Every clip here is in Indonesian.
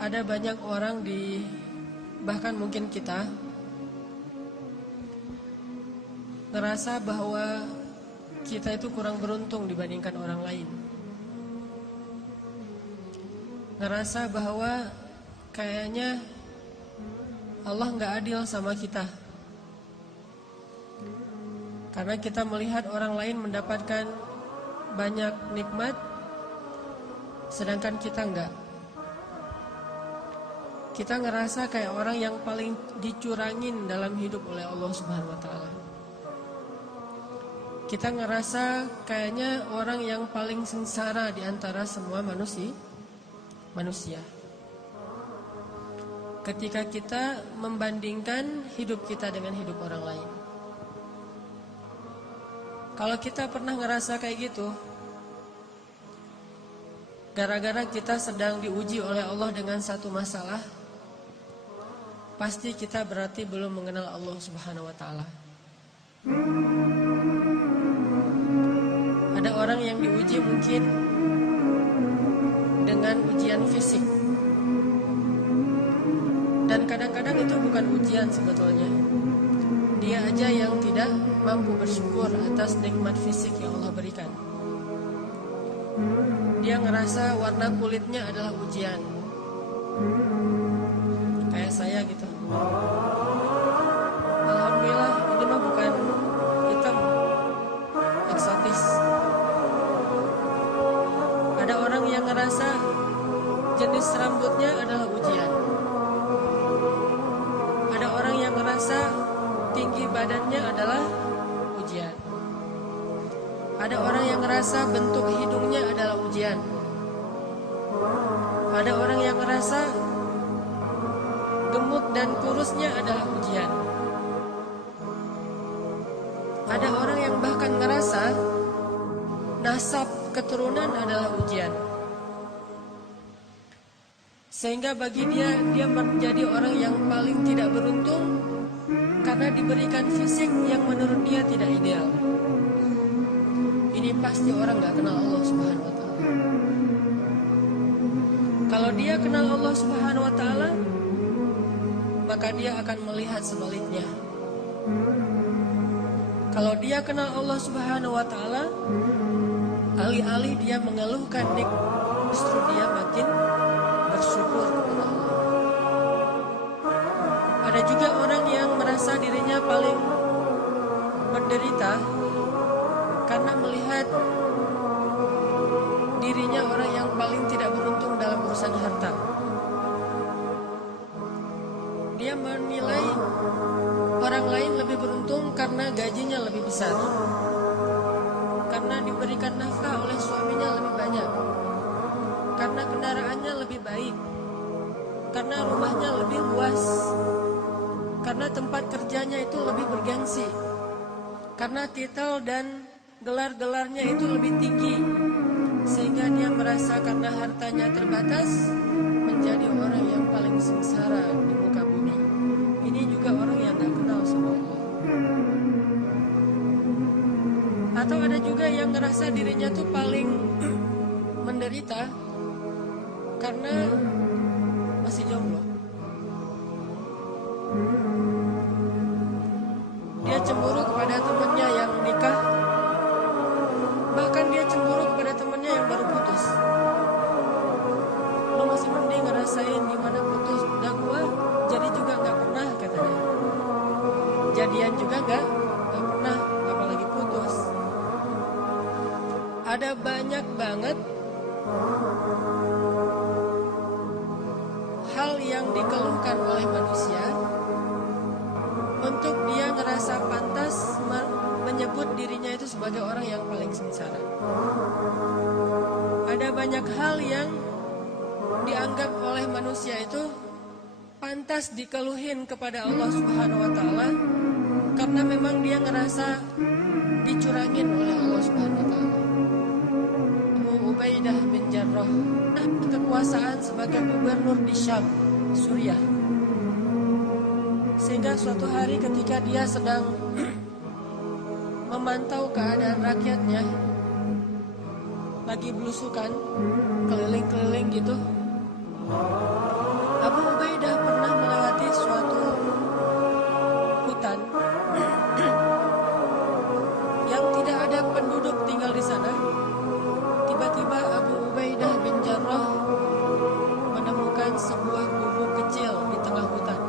ada banyak orang bahkan mungkin kita ngerasa bahwa kita itu kurang beruntung dibandingkan orang lain. Ngerasa bahwa kayaknya Allah nggak adil sama kita, karena kita melihat orang lain mendapatkan banyak nikmat, sedangkan kita enggak. Kita ngerasa kayak orang yang paling dicurangin dalam hidup oleh Allah Subhanahu wa Ta'ala. Kita ngerasa kayaknya orang yang paling sengsara di antara semua manusia. Ketika kita membandingkan hidup kita dengan hidup orang lain. Kalau kita pernah ngerasa kayak gitu, gara-gara kita sedang diuji oleh Allah dengan satu masalah, pasti kita berarti belum mengenal Allah Subhanahu wa Ta'ala. Ada orang yang diuji mungkin dengan ujian fisik, dan kadang-kadang itu bukan ujian sebetulnya. Dia aja yang tidak mampu bersyukur atas nikmat fisik yang Allah berikan. Dia ngerasa warna kulitnya adalah ujian. Kayak saya gitu. Alhamdulillah ini mah bukan hitam eksotis. Ada orang yang ngerasa jenis rambutnya adalah ujian. Ada orang yang ngerasa tinggi badannya adalah ujian. Ada orang yang ngerasa bentuk hidungnya adalah ujian. Ada orang yang ngerasa gemuk dan kurusnya adalah ujian. Ada orang yang bahkan ngerasa nasab keturunan adalah ujian. Sehingga bagi dia menjadi orang yang paling tidak beruntung karena diberikan fisik yang menurut dia tidak ideal. Ini pasti orang gak kenal Allah Subhanahu wa Ta'ala. Kalau dia kenal Allah Subhanahu wa Ta'ala, maka dia akan melihat sebaliknya. Kalau dia kenal Allah Subhanahu wa Ta'ala, alih-alih dia mengeluhkan justru dia makin bersyukur kepada Allah. Ada juga orang yang merasa dirinya paling menderita karena melihat dirinya orang yang paling tidak beruntung dalam urusan harta. Dia menilai orang lain lebih beruntung karena gajinya lebih besar, karena diberikan nafkah oleh suaminya lebih banyak, karena kendaraannya lebih baik, karena rumahnya lebih luas, karena tempat kerjanya itu lebih bergengsi, karena titel dan gelar-gelarnya itu lebih tinggi, sehingga dia merasa karena hartanya terbatas menjadi orang yang paling sengsara di muka bumi. Ini juga orang yang gak kenal sama Allah. Atau ada juga yang ngerasa dirinya tuh paling menderita karena masih jomblo. Dia cemburu kepada temannya yang nikah, bahkan dia cemburu kepada temannya yang baru putus. Lo masih mending ngerasain gimana putus, udah gua jadi juga gak pernah katanya. Jadian juga gak pernah, apalagi putus. Ada banyak banget hal yang dikeluhkan oleh manusia untuk dia ngerasa pantas menyebut dirinya itu sebagai orang yang paling sengsara. Ada banyak hal yang dianggap oleh manusia itu pantas dikeluhin kepada Allah Subhanahu wa Ta'ala, karena memang dia ngerasa dicurangin oleh Allah Subhanahu wa Ta'ala. Abu Ubaidah bin Jarrah kekuasaan sebagai gubernur di Syam, Suriah. Sehingga suatu hari ketika dia sedang memantau keadaan rakyatnya, lagi belusukan keliling-keliling gitu, Abu Ubaidah pernah melewati suatu hutan yang tidak ada penduduk tinggal di sana. Tiba-tiba Abu Ubaidah bin Jarrah menemukan sebuah gubuk kecil di tengah hutan.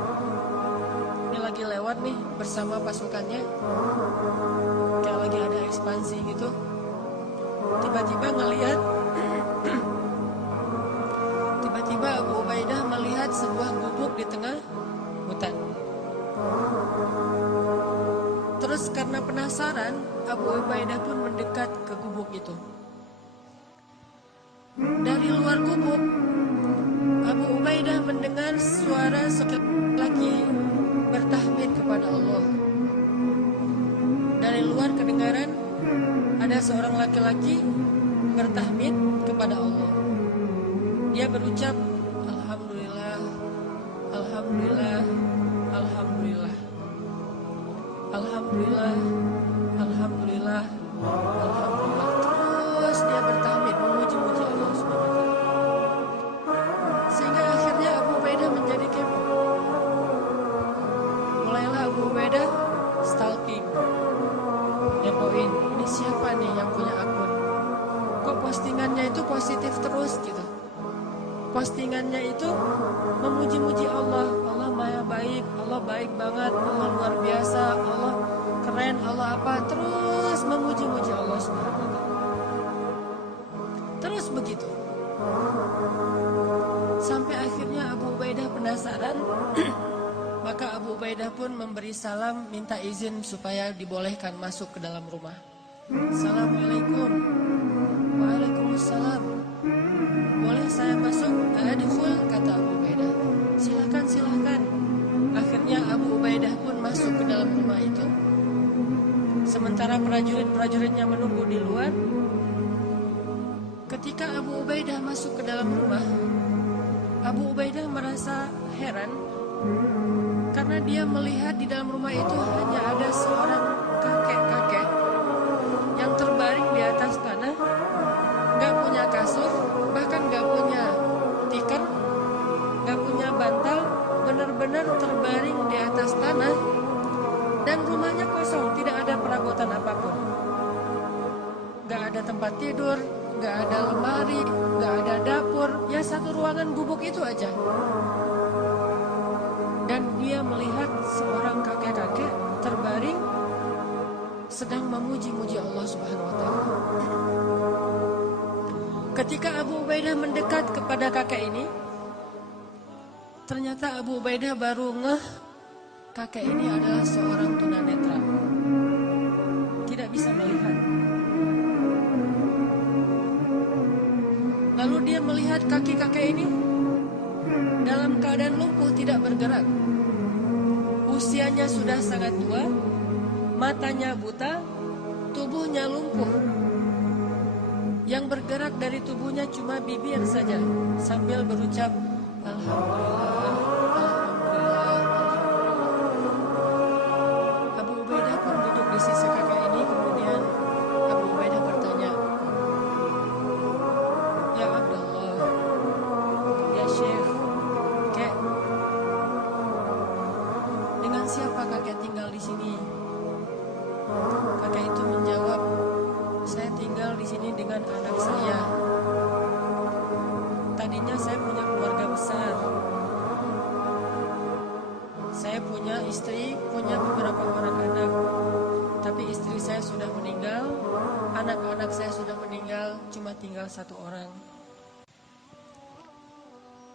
Ini lagi lewat nih bersama pasukannya, kayak lagi ada ekspansi gitu. Tiba-tiba Abu Ubaidah melihat sebuah gubuk di tengah hutan. Terus karena penasaran, Abu Ubaidah pun mendekat ke gubuk itu. Dari luar gubuk, Abu Ubaidah mendengar suara seorang laki bertahmid kepada Allah. Dari luar kedengaran ada seorang laki-laki bertahmid kepada Allah. Dia berucap, Alhamdulillah, Alhamdulillah, Alhamdulillah, Alhamdulillah, Alhamdulillah, Alhamdulillah. Terus dia bertahmid, memuji-muji Allah Subhanahu wa Ta'ala. Sehingga akhirnya Abu Ubaidah menjadi kepo. Mulailah Abu Ubaidah stalking, ngepoin, ini siapa nih yang punya akun? Kok postingannya itu positif terus gitu? Postingannya itu memuji-muji Allah. Allah maha baik, Allah baik banget, Allah luar biasa, Allah keren, Allah apa, terus memuji-muji Allah Subhanahu wa Ta'ala. Terus begitu. Sampai akhirnya Abu Ubaidah penasaran. Maka Abu Ubaidah pun memberi salam, minta izin supaya dibolehkan masuk ke dalam rumah. Assalamualaikum. Waalaikumsalam. Boleh saya masuk? Adkhul, kata Abu Ubaidah. Silakan, silakan. Akhirnya Abu Ubaidah pun masuk ke dalam rumah itu. Sementara prajurit-prajuritnya menunggu di luar. Ketika Abu Ubaidah masuk ke dalam rumah, Abu Ubaidah merasa heran karena dia melihat di dalam rumah itu hanya ada seorang kakek-kakek yang terbaring di atas tanah, gak punya kasur, bahkan gak punya tikar, gak punya bantal, benar-benar terbaring di atas tanah. Dan rumahnya kosong, tidak ada perabotan apapun. Gak ada tempat tidur, gak ada lemari, gak ada dapur, ya satu ruangan gubuk itu aja. Dan dia melihat seorang kakek-kakek terbaring sedang memuji-muji Allah Subhanahu wa Ta'ala. Ketika Abu Ubaidah mendekat kepada kakek ini, ternyata Abu Ubaidah baru ngeh kakek ini adalah seorang tunanetra, tidak bisa melihat. Lalu dia melihat kaki kakek ini dalam keadaan lumpuh, tidak bergerak. Usianya sudah sangat tua, matanya buta, tubuhnya lumpuh. Yang bergerak dari tubuhnya cuma bibir saja, sambil berucap Alhamdulillah, Alhamdulillah, Alhamdulillah. Abu Ubaidah pun duduk di sisi kakek ini. Kemudian Abu Ubaidah bertanya, Ya Abdullah, ya Syekh, Kek, dengan siapa kakek tinggal di sini? Kakek itu menjawab, saya tinggal di sini dengan anak saya. Tadinya saya punya keluarga besar. Saya punya istri, punya beberapa orang anak. Tapi istri saya sudah meninggal, anak-anak saya sudah meninggal, cuma tinggal satu orang.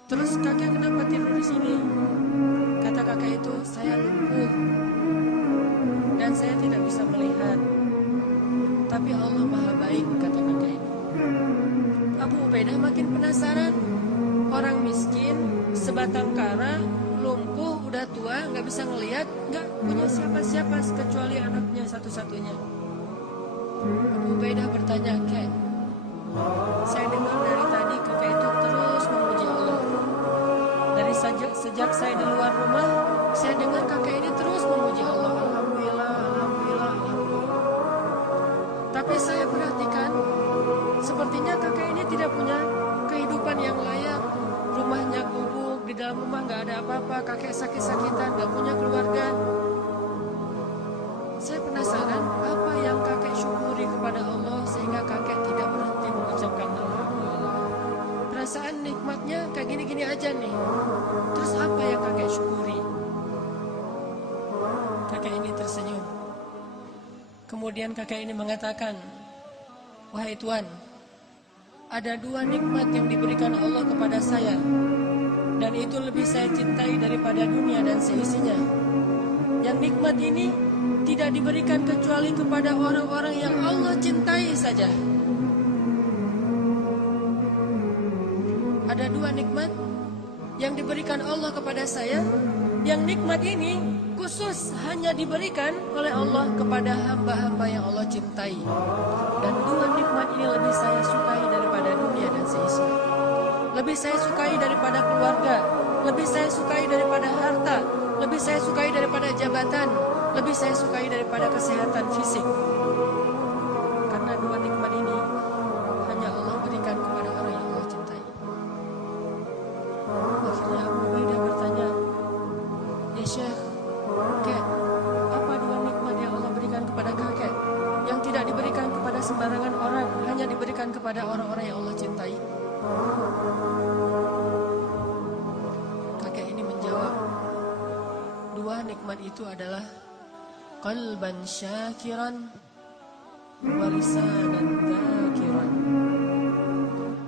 Terus kakek kenapa tidur di sini? Kata kakek itu, saya lumpuh dan saya tidak bisa melihat. Tapi Allah maha baik, kata kakek ini. Abu Ubaidah makin penasaran. Orang miskin, sebatang kara, lumpuh, udah tua, gak bisa ngelihat, gak punya siapa-siapa kecuali anaknya satu-satunya. Abu Ubaidah bertanya, Kek, saya dengar dari tadi kakek itu terus memuji Allah. Dari sejak saya di luar rumah, saya dengar kakek ini terus memuji Allah. Alhamdulillah, Alhamdulillah, Alhamdulillah. Tapi saya perhatikan, sepertinya kakek ini tidak punya kehidupan yang layak. Rumahnya dalam rumah nggak ada apa-apa, kakek sakit-sakitan, nggak punya keluarga. Saya penasaran apa yang kakek syukuri kepada Allah sehingga kakek tidak berhenti mengucapkan alhamdulillah. Perasaan nikmatnya kayak gini-gini aja nih. Terus apa yang kakek syukuri? Kakek ini tersenyum. Kemudian kakek ini mengatakan, wahai Tuhan, ada 2 nikmat yang diberikan Allah kepada saya, dan itu lebih saya cintai daripada dunia dan seisinya. Yang nikmat ini tidak diberikan kecuali kepada orang-orang yang Allah cintai saja. Ada 2 nikmat yang diberikan Allah kepada saya, yang nikmat ini khusus hanya diberikan oleh Allah kepada hamba-hamba yang Allah cintai. Dan 2 nikmat ini lebih saya sukai daripada dunia dan seisinya. Lebih saya sukai daripada keluarga, lebih saya sukai daripada harta, lebih saya sukai daripada jabatan, lebih saya sukai daripada kesehatan fisik. Karena 2 nikmat ini hanya Allah berikan kepada orang yang Allah cintai. Akhirnya Abu Ubaidah bertanya, ya Syekh, Kek, apa 2 nikmat yang Allah berikan kepada kakek yang tidak diberikan kepada sembarangan orang, hanya diberikan kepada orang-orang yang Allah cintai? Kakek ini menjawab, 2 nikmat itu adalah qalban syakiran wa lisanan dzakiran.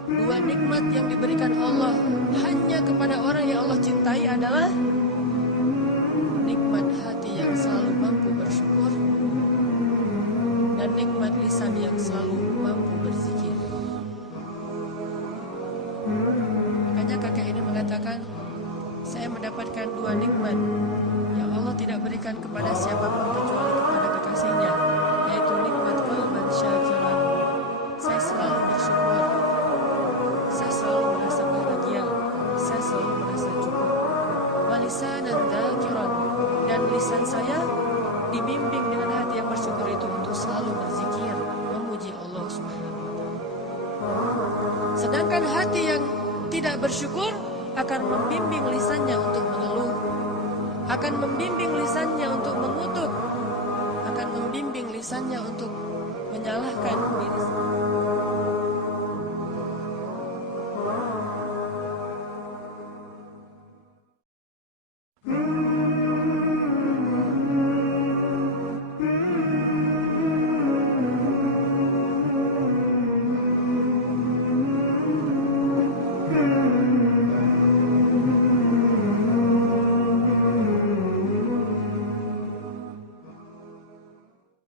2 nikmat yang diberikan Allah hanya kepada orang yang Allah cintai adalah nikmat hati yang selalu mampu bersyukur dan nikmat lisan yang selalu mampu berzikir. Makanya kakek ini mengatakan, saya mendapatkan 2 nikmat yang Allah tidak berikan kepada siapapun kecuali kepada kekasihnya, yaitu nikmat qalban syakiran. Saya selalu bersyukur, saya selalu merasa bahagia, saya selalu merasa cukup. Walisanan dzakiran, dan lisan saya dibimbing dengan hati yang bersyukur itu untuk selalu berzikir, memuji Allah Subhanahu wa taala. Sedangkan hati yang tidak bersyukur akan membimbing lisannya untuk mengeluh, akan membimbing lisannya untuk mengutuk, akan membimbing lisannya untuk menyalahkan diri sendiri.